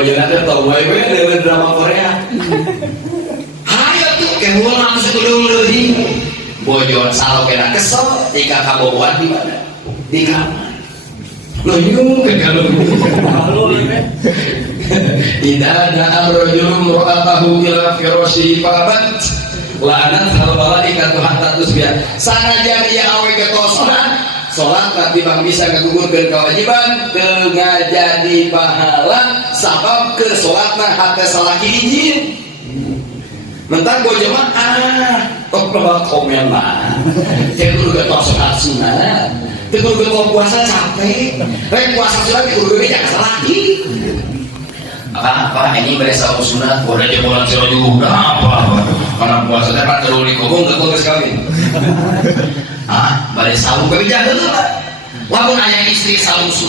bojona teh tau bae we drama Korea. Hayo tuh kehul langsung leuwih. Bojona salokena kesel tika kabogohan di mana? Di kamar. Loh ini mungkin kalau idza da'a rajulun ra'atahu ila firasyihi fabat la'anat al-malaikatu hatta tusbih. Sanajan ieu awe ketosan salat tapi bang bisa ngagugurkeun kewajiban teu ngajadi pahala sabab ke salatna hatta salaki hiji. Mentang bojo mah tok loba komen mah. Teu kudu getos salat sunat. Teu kudu getos puasa capek. Rek puasa sunat kudu we jangan salaki. Apa ini berasa sunat boleh jemuran seroju apa mana puasa teh kan terus dikobong ke kongres kawin balik saum kebijakan tuh lamun aya istri saum sunat